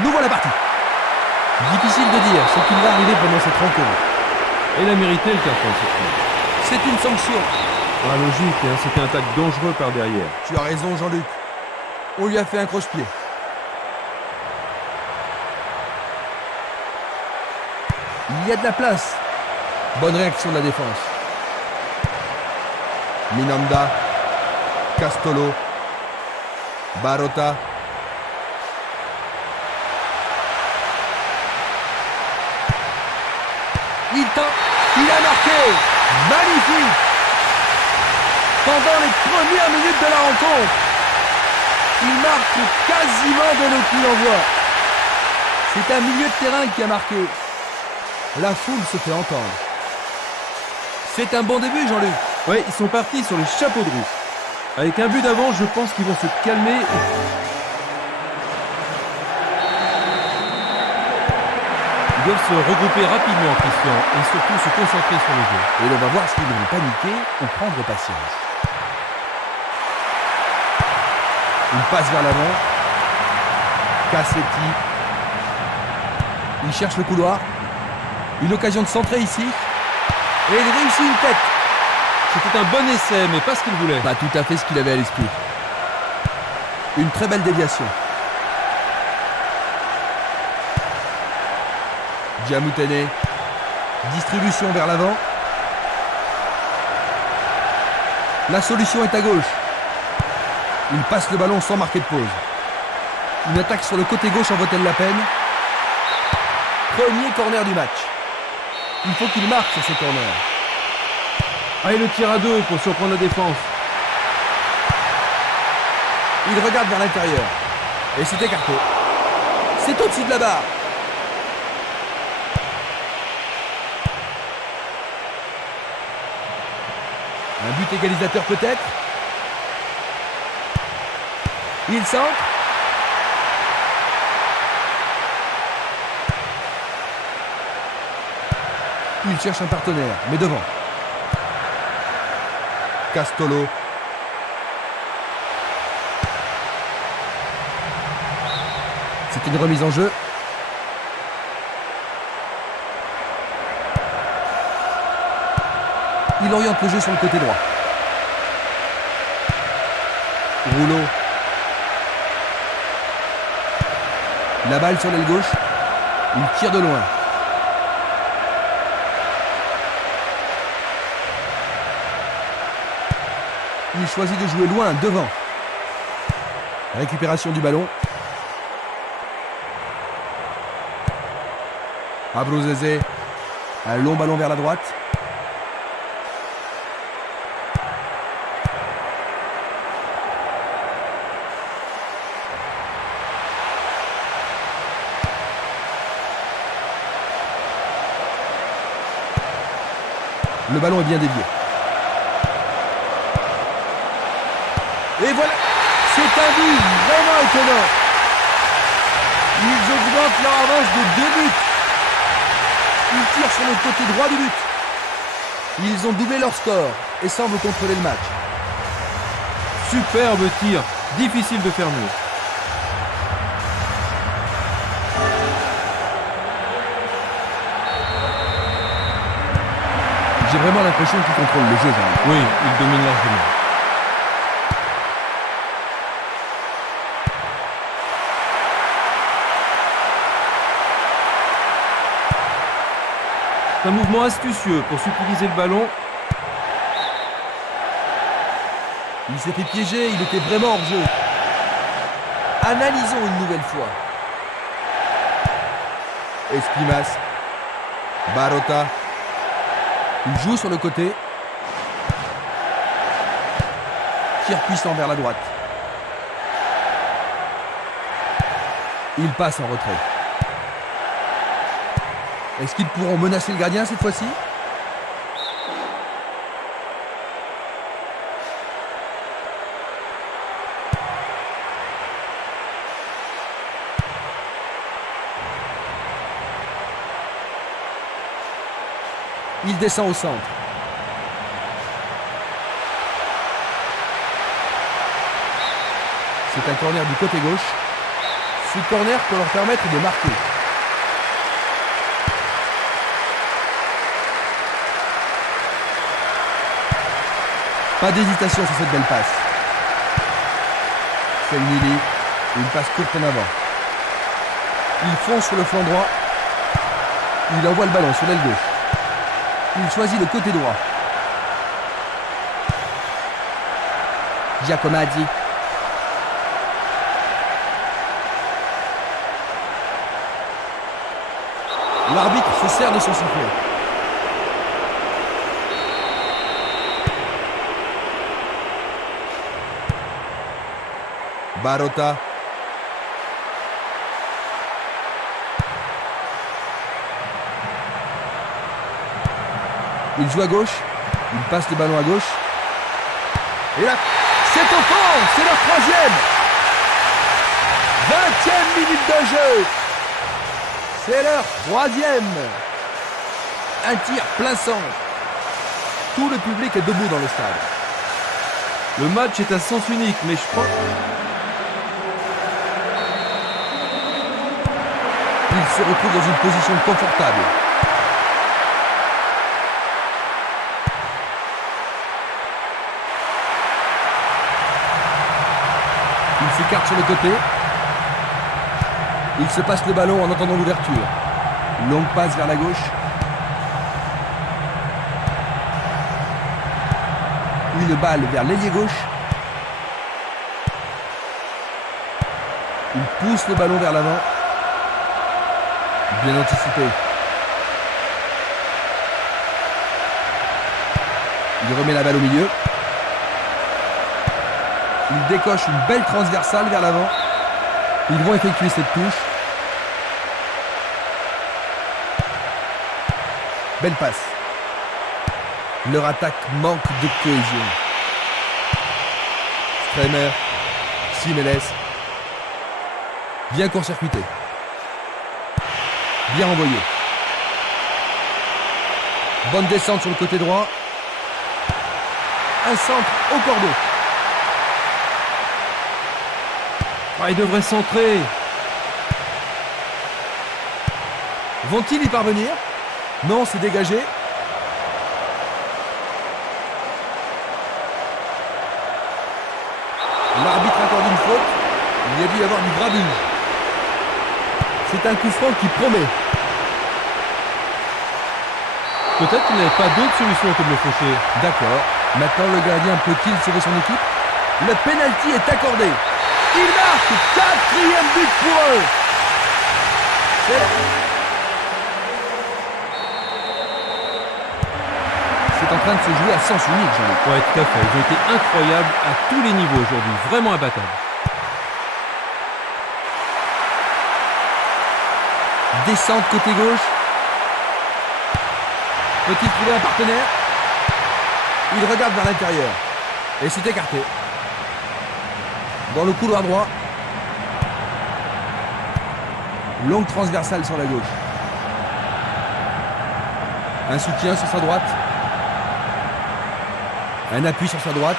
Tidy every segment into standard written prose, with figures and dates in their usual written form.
Nous voilà partis. Difficile de dire ce qui va arriver pendant cette rencontre. Et il a mérité le carton cette fois. C'est une sanction. Ah, logique, hein, c'était un tacle dangereux par derrière. Tu as raison, Jean-Luc. On lui a fait un croche-pied. Il y a de la place. Bonne réaction de la défense. Minanda. Castolo. Barota. Il tente. Il a marqué. Magnifique. Pendant les premières minutes de la rencontre, il marque quasiment de nos coups d'envoi. C'est un milieu de terrain qui a marqué. La foule se fait entendre. C'est un bon début, Jean-Luc. Ouais, ils sont partis sur les chapeaux de roue. Avec un but d'avance, je pense qu'ils vont se calmer. Ils doivent se regrouper rapidement, Christian, et surtout se concentrer sur le jeu. Et l'on va voir s'ils vont paniquer ou prendre patience. Une passe vers l'avant. Cassetti. Il cherche le couloir. Une occasion de centrer ici. Et il réussit une tête. C'était un bon essai, mais pas ce qu'il voulait. Pas tout à fait ce qu'il avait à l'esprit. Une très belle déviation. Djamoutene. Distribution vers l'avant. La solution est à gauche. Il passe le ballon sans marquer de pause. Une attaque sur le côté gauche en vaut-elle la peine? Premier corner du match. Il faut qu'il marque sur ce corner. Ah, et le tir à deux pour surprendre la défense. Il regarde vers l'intérieur. Et c'est écarté. C'est au-dessus de la barre. Un but égalisateur peut-être. Il centre. Il cherche un partenaire, mais devant. Castolo. C'est une remise en jeu. Il oriente le jeu sur le côté droit. Rouleau. La balle sur l'aile gauche. Il tire de loin. Il choisit de jouer loin, devant. Récupération du ballon. Abruzese. Un long ballon vers la droite. Le ballon est bien dévié. Et voilà, c'est un but vraiment étonnant. Ils augmentent leur avance de 2 buts. Ils tirent sur le côté droit du but. Ils ont doublé leur score et semblent contrôler le match. Superbe tir. Difficile de faire mieux. J'ai vraiment l'impression qu'ils contrôlent le jeu, Jean-Luc. Oui, il domine largement. C'est un mouvement astucieux pour subtiliser le ballon. Il s'est fait piéger, il était vraiment hors jeu. Analysons une nouvelle fois. Esquimas. Barota. Il joue sur le côté. Tir puissant vers la droite. Il passe en retrait. Est-ce qu'ils pourront menacer le gardien cette fois-ci? Il descend au centre. C'est un corner du côté gauche. Ce corner peut leur permettre de marquer. Pas d'hésitation sur cette belle passe. Selnili, une passe courte en avant. Il fonce sur le flanc droit. Il envoie le ballon sur l'aile gauche. Il choisit le côté droit. Giacomaddi. L'arbitre se sert de son sifflet. Barota. Il joue à gauche. Il passe le ballon à gauche. Et là, c'est au fond. C'est leur troisième. 20e minute de jeu. C'est leur troisième. Un tir plein centre. Tout le public est debout dans le stade. Le match est à sens unique, mais je crois... Il se retrouve dans une position confortable. Il s'écarte sur le côté. Il se passe le ballon en entendant l'ouverture. Longue passe vers la gauche. Une balle vers l'ailier gauche. Il pousse le ballon vers l'avant. Bien anticipé. Il remet la balle au milieu. Il décoche une belle transversale vers l'avant. Ils vont effectuer cette touche. Belle passe. Leur attaque manque de cohésion. Stremer. Simeles. Bien court-circuité. Bien envoyé. Bonne descente sur le côté droit. Un centre au cordeau. Ah, il devrait centrer. Vont-ils y parvenir? Non, c'est dégagé. L'arbitre accorde une faute. Il y a dû y avoir du grabuge. C'est un coup franc qui promet. Peut-être qu'il n'avait pas d'autre solution que de le faucher. D'accord. Maintenant, le gardien peut-il sauver son équipe? Le pénalty est accordé. Il marque 4e but pour eux. C'est en train de se jouer à sens unique, Jean-Luc. Ouais, tout à fait. Ils ont été incroyables à tous les niveaux aujourd'hui. Vraiment imbattables. Descente côté gauche. Peut-il trouver un partenaire? Il regarde vers l'intérieur. Et s'est écarté. Dans le couloir droit. Longue transversale sur la gauche. Un soutien sur sa droite. Un appui sur sa droite.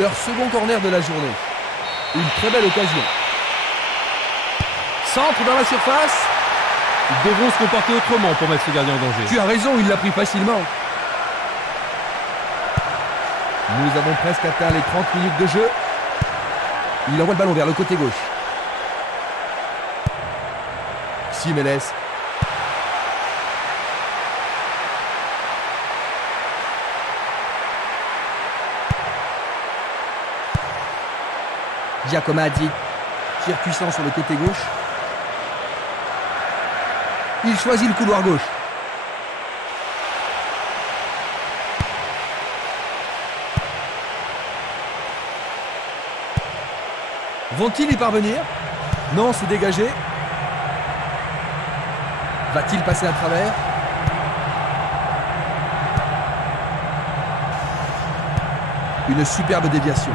Leur second corner de la journée. Une très belle occasion. Centre dans la surface. Ils devront se comporter autrement pour mettre ce gardien en danger. Tu as raison, il l'a pris facilement. Nous avons presque atteint les 30 minutes de jeu. Il envoie le ballon vers le côté gauche. Simeles. Giacomaddi. Tir puissant sur le côté gauche. Il choisit le couloir gauche. Vont-ils y parvenir? Non, c'est dégagé. Va-t-il passer à travers? Une superbe déviation.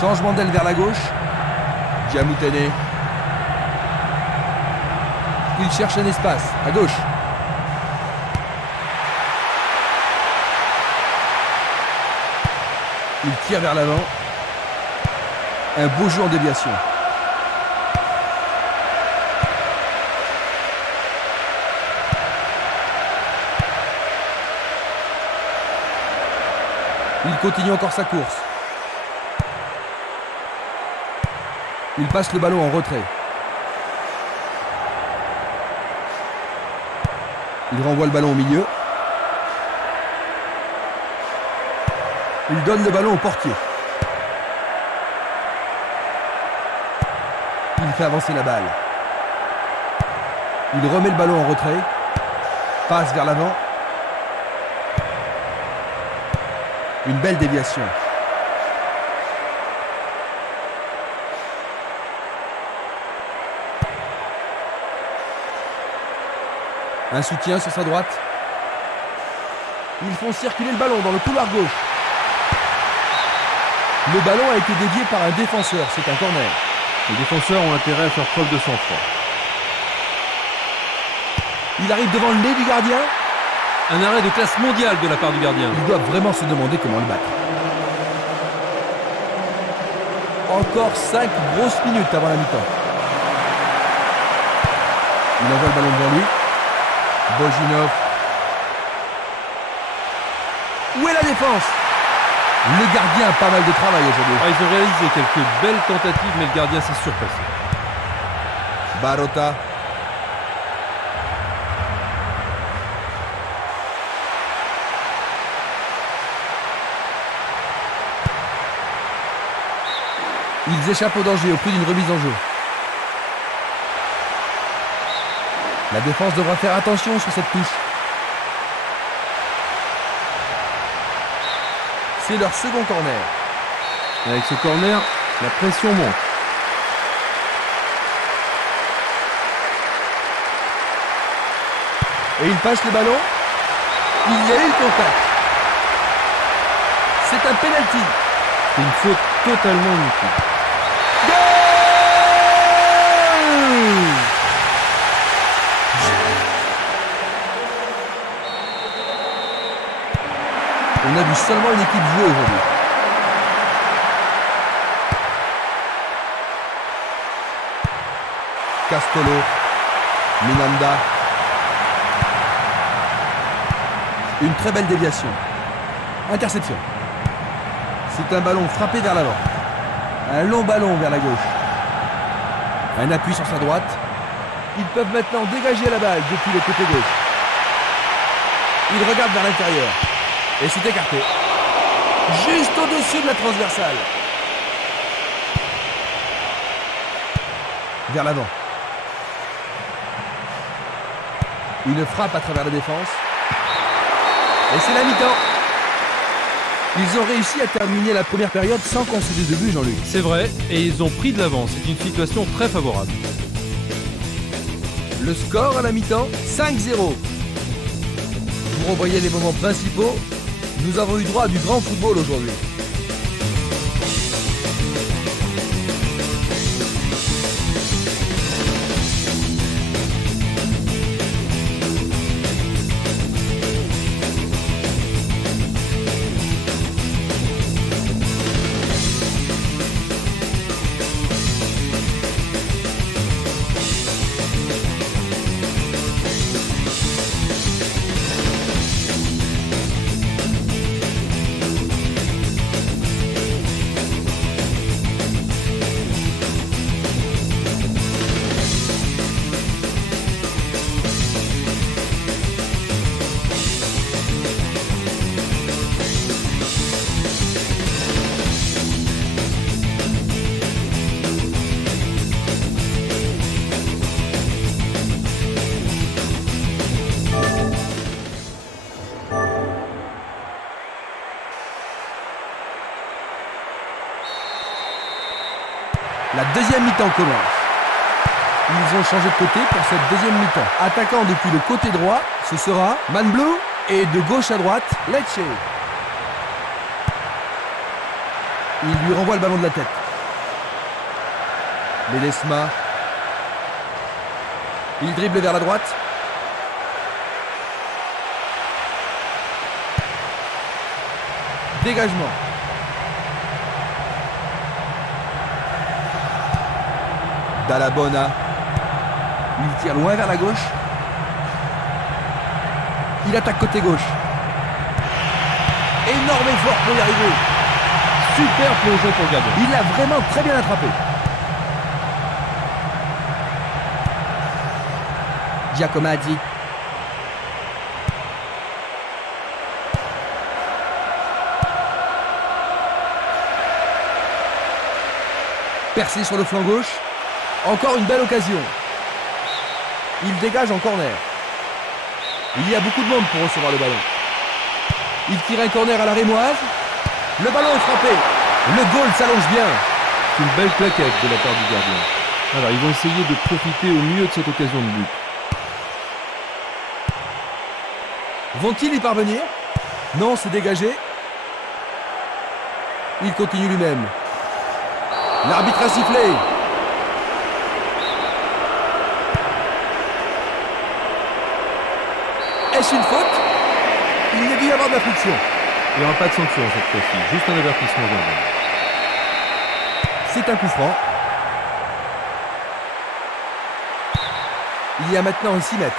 Changement d'aile vers la gauche. Diamoutene. Il cherche un espace, à gauche. Il tire vers l'avant. Un beau jeu en déviation. Il continue encore sa course. Il passe le ballon en retrait. Il renvoie le ballon au milieu. Il donne le ballon au portier. Il fait avancer la balle. Il remet le ballon en retrait. Passe vers l'avant. Une belle déviation. Un soutien sur sa droite. Ils font circuler le ballon dans le couloir gauche. Le ballon a été dévié par un défenseur. C'est un corner. Les défenseurs ont intérêt à faire preuve de sang-froid. Il arrive devant le nez du gardien. Un arrêt de classe mondiale de la part du gardien. Ils doivent vraiment se demander comment le battre. Encore 5 grosses minutes avant la mi-temps. Il envoie le ballon devant lui. Bojinov. Où est la défense? Le gardien a pas mal de travail aujourd'hui. Ils ont réalisé quelques belles tentatives, mais le gardien s'est surpassé. Barota. Ils échappent au danger au prix d'une remise en jeu. La défense devra faire attention sur cette touche. C'est leur second corner. Et avec ce corner, la pression monte. Et il passe le ballon. Il y a eu le contact. C'est un penalty. C'est une faute totalement inutile. On a vu seulement une équipe jouer aujourd'hui. Castolo, Minanda. Une très belle déviation. Interception. C'est un ballon frappé vers l'avant. Un long ballon vers la gauche. Un appui sur sa droite. Ils peuvent maintenant dégager la balle depuis le côté gauche. Ils regardent vers l'intérieur. Et c'est écarté. Juste au-dessus de la transversale. Vers l'avant. Une frappe à travers la défense. Et c'est la mi-temps. Ils ont réussi à terminer la première période sans concéder de but, Jean-Luc. C'est vrai, et ils ont pris de l'avance. C'est une situation très favorable. Le score à la mi-temps, 5-0. Vous revoyez les moments principaux. Nous avons eu droit à du grand football aujourd'hui. La deuxième mi-temps commence. Ils ont changé de côté pour cette deuxième mi-temps. Attaquant depuis le côté droit, ce sera Manblou. Et de gauche à droite, Lecce. Il lui renvoie le ballon de la tête. Ledesma. Il dribble vers la droite. Dégagement. Dallabona. Il tire loin vers la gauche. Il attaque côté gauche. Énorme effort pour y arriver. Super plongeon pour le gardien. Il l'a vraiment très bien attrapé. Giacomaddi. Percé sur le flanc gauche. Encore une belle occasion. Il dégage en corner. Il y a beaucoup de monde pour recevoir le ballon. Il tire un corner à la rémoise. Le ballon est frappé. Le goal s'allonge bien. C'est une belle plaquette de la part du gardien. Alors, ils vont essayer de profiter au mieux de cette occasion de but. Vont-ils y parvenir? Non, c'est dégagé. Il continue lui-même. L'arbitre a sifflé. Est-ce une faute? Il n'y a dû y avoir de la friction. Il n'y aura pas de sanction cette fois-ci, juste un avertissement verbal. C'est un coup franc. Il y a maintenant 6 mètres.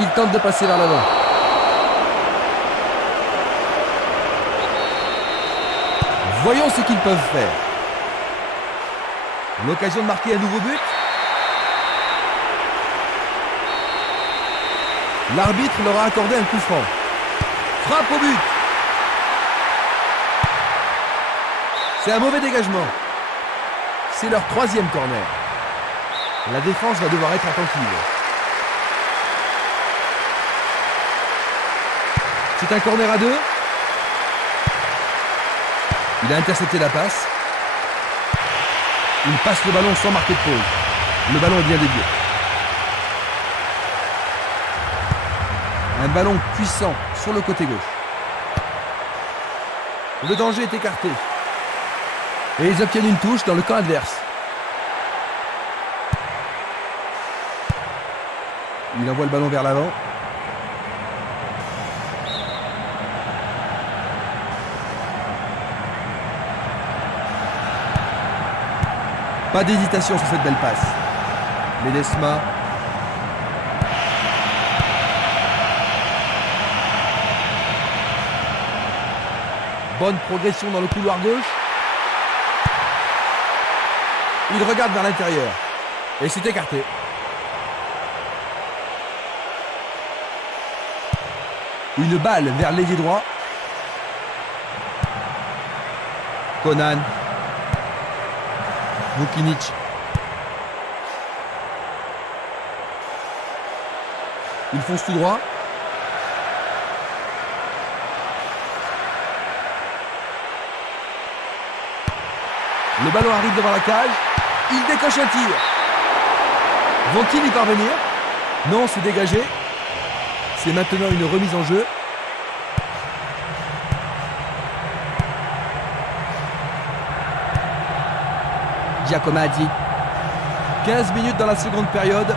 Il tente de passer vers l'avant. Voyons ce qu'ils peuvent faire. L'occasion de marquer un nouveau but. L'arbitre leur a accordé un coup franc. Frappe au but. C'est un mauvais dégagement. C'est leur 3e corner. La défense va devoir être attentive. C'est un corner à 2. Il a intercepté la passe. Il passe le ballon sans marquer de pause. Le ballon est bien dévié. Un ballon puissant sur le côté gauche. Le danger est écarté. Et ils obtiennent une touche dans le camp adverse. Il envoie le ballon vers l'avant. Pas d'hésitation sur cette belle passe. Ledesma. Bonne progression dans le couloir gauche. Il regarde vers l'intérieur. Et c'est écarté. Une balle vers l'ailier droit. Conan. Vukinic. Il fonce tout droit. Le ballon arrive devant la cage. Il décoche un tir. Vont-ils y parvenir? Non, c'est dégagé. C'est maintenant une remise en jeu. Giacomaddi. 15 minutes dans la seconde période.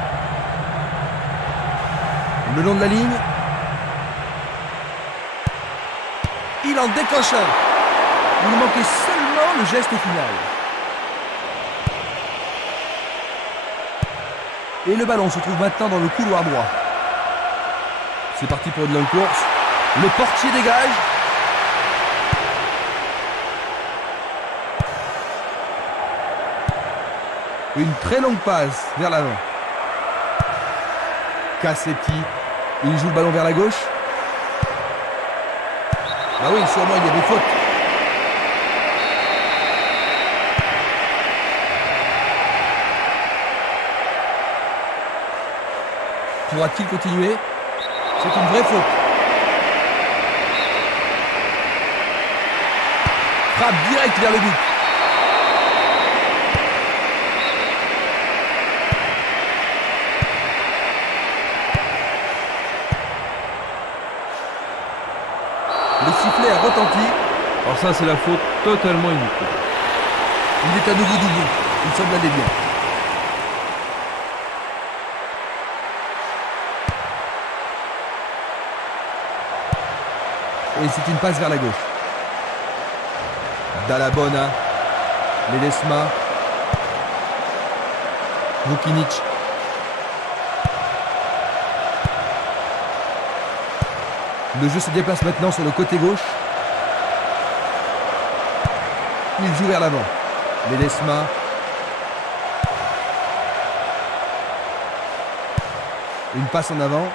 Le long de la ligne. Il en décoche un. Il manquait seulement le geste final. Et le ballon se trouve maintenant dans le couloir droit. C'est parti pour une longue course. Le portier dégage. Une très longue passe vers l'avant. Cassetti. Il joue le ballon vers la gauche. Ah oui, sûrement il y avait faute. Pourra-t-il continuer? C'est une vraie faute. Frappe directe vers le but. Le sifflet a retenti. Alors ça, c'est la faute totalement inutile. Il est à nouveau debout. Il semble aller bien. Et c'est une passe vers la gauche. Dalla Bona. Ledesma. Vukinic. Le jeu se déplace maintenant sur le côté gauche. Il joue vers l'avant. Ledesma. Une passe en avant.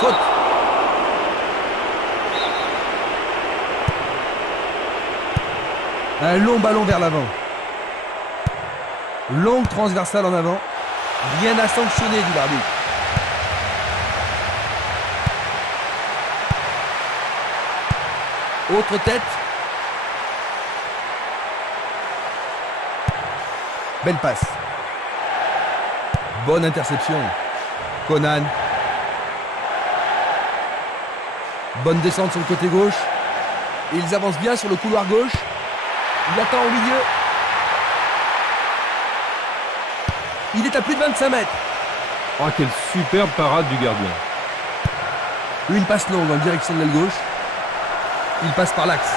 Faute. Un long ballon vers l'avant. Longue transversale en avant. Rien à sanctionner, dit l'arbitre. Autre tête. Belle passe. Bonne interception. Conan. Bonne descente sur le côté gauche. Et ils avancent bien sur le couloir gauche. Il attend au milieu. Il est à plus de 25 mètres. Oh, quelle superbe parade du gardien. Une passe longue en direction de l'aile gauche. Il passe par l'axe.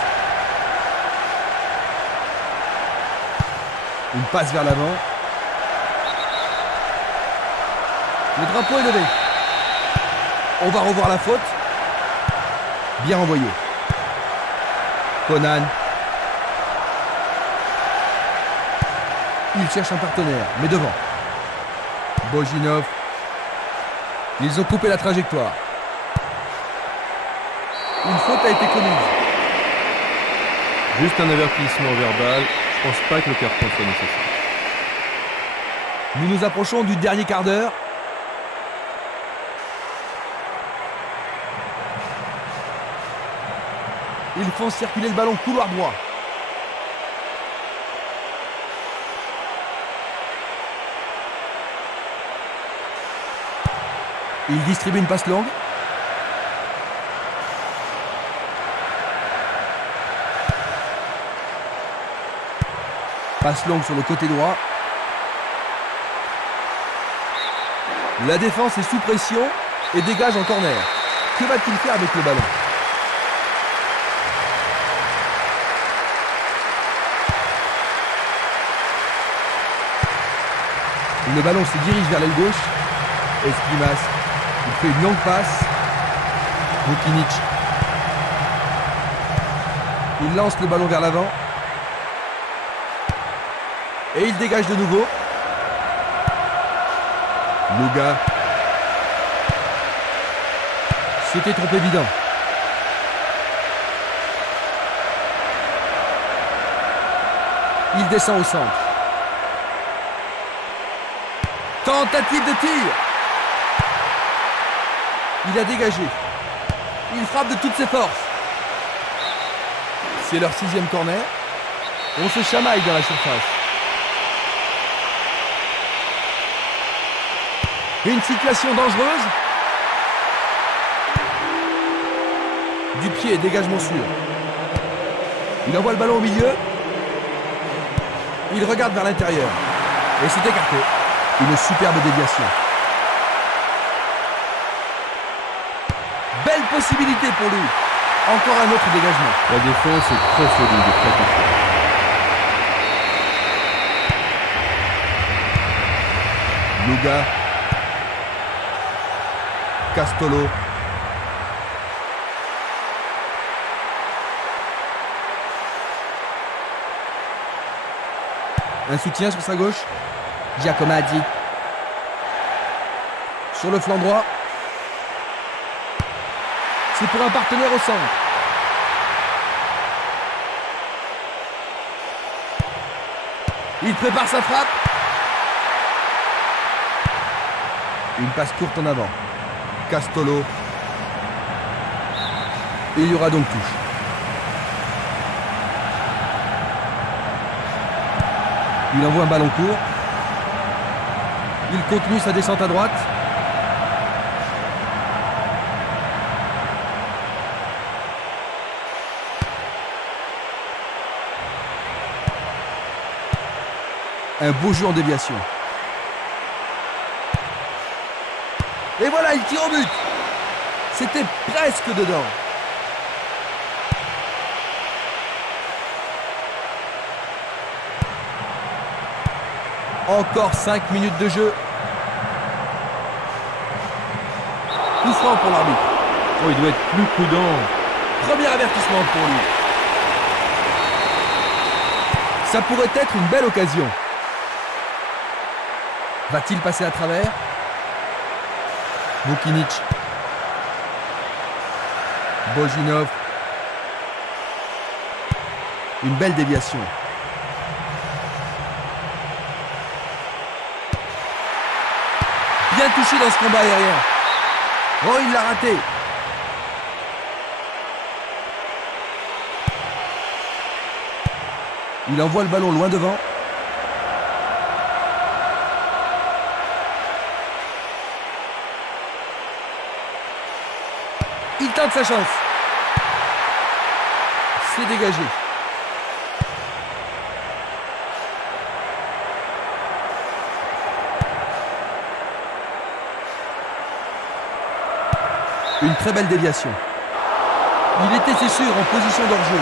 Une passe vers l'avant. Le drapeau est levé. On va revoir la faute. Bien envoyé. Conan. Il cherche un partenaire, mais devant. Bojinov. Ils ont coupé la trajectoire. Une faute a été commise. Juste un avertissement verbal. Je pense pas que le carton soit nécessaire. Nous nous approchons du dernier quart d'heure. Ils font circuler le ballon couloir droit. Ils distribuent une passe longue. Passe longue sur le côté droit. La défense est sous pression et dégage en corner. Que va-t-il faire avec le ballon ? Le ballon se dirige vers l'aile gauche. Esquimas, il fait une longue passe. Vukinic. Il lance le ballon vers l'avant. Et il dégage de nouveau. Luga. C'était trop évident. Il descend au centre. Tentative de tir. Il a dégagé. Il frappe de toutes ses forces. C'est leur 6e corner. On se chamaille dans la surface. Une situation dangereuse. Du pied, dégagement sûr. Il envoie le ballon au milieu. Il regarde vers l'intérieur. Et c'est écarté. Une superbe déviation. Belle possibilité pour lui. Encore un autre dégagement. La défense est très solide et très confiante. Luga. Castolo. Un soutien sur sa gauche. Giacomazzi. Sur le flanc droit. C'est pour un partenaire au centre. Il prépare sa frappe. Une passe courte en avant. Castolo. Et il y aura donc touche. Il envoie un ballon court. Il continue sa descente à droite. Un beau jeu en déviation. Et voilà, il tire au but. C'était presque dedans. Encore 5 minutes de jeu. Coup franc pour l'arbitre. Oh, il doit être plus prudent. Premier avertissement pour lui. Ça pourrait être une belle occasion. Va-t-il passer à travers? Vukinic. Bojinov. Une belle déviation. Bien touché dans ce combat aérien. Oh, il l'a raté. Il envoie le ballon loin devant. Il tente sa chance. C'est dégagé. Une très belle déviation. Il était, c'est sûr, en position d'hors-jeu.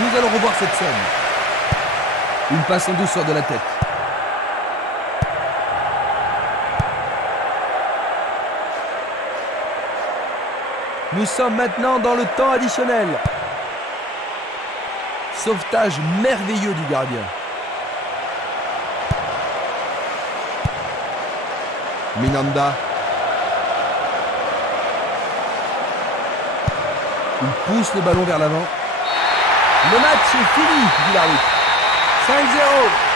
Nous allons revoir cette scène. Une passe en douceur de la tête. Nous sommes maintenant dans le temps additionnel. Sauvetage merveilleux du gardien. Minanda. Il pousse le ballon vers l'avant. Le match est fini, dit l'arbitre. 5-0.